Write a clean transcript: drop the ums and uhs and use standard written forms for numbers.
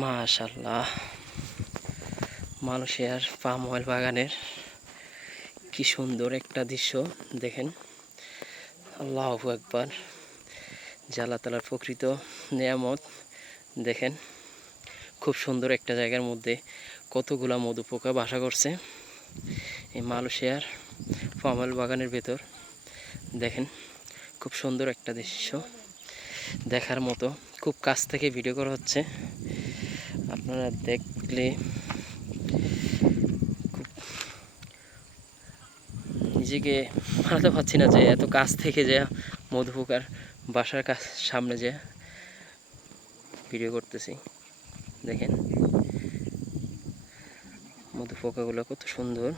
মাশাআল্লাহ, মালয়েশিয়ার palm oil বাগানের কি সুন্দর একটা দৃশ্য দেখেন। আল্লাহু আকবার, যে আল্লাহ তাআলার প্রকৃত নিয়ামত দেখেন। খুব সুন্দর একটা জায়গার মধ্যে কতগুলা মধু পোকা বাসা করছে এই মালয়েশিয়ার পাম অয়েল বাগানের ভেতর। দেখেন খুব সুন্দর একটা দৃশ্য দেখার মতো, খুব কাছ থেকে ভিডিও করা হচ্ছে। আপনারা দেখলে খুব নিজেকে মানাতে পারছি না যে এত কাছ থেকে যে মধু পোকার বাসার সামনে যে ভিডিও করতেছি। দেখেন মধু পোকাগুলো কত সুন্দর।